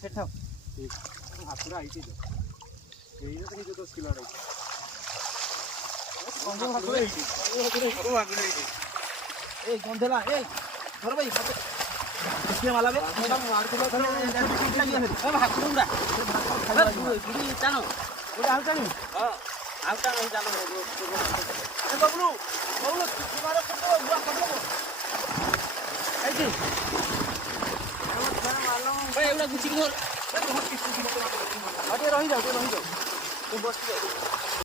সেটা হাতুড়া আইছে তো এইটা থেকে 10 কিলো আইছে এই গন্ধেলা এই ধর ভাই কিসে মালাবে ম্যাডাম আর কোন ধরে লাগিয়ে ফেল এ ভাত কুমড়া গুড়ি জানো ওটা হালকা নি হ্যাঁ হালকা আমি জানো এ বাবলু বাবলু তোমারে কত বুয়া কত এই যে আমার খানা মারলাম ভাই এগুলা গুছি ধর আরে রহি যাও তো বসে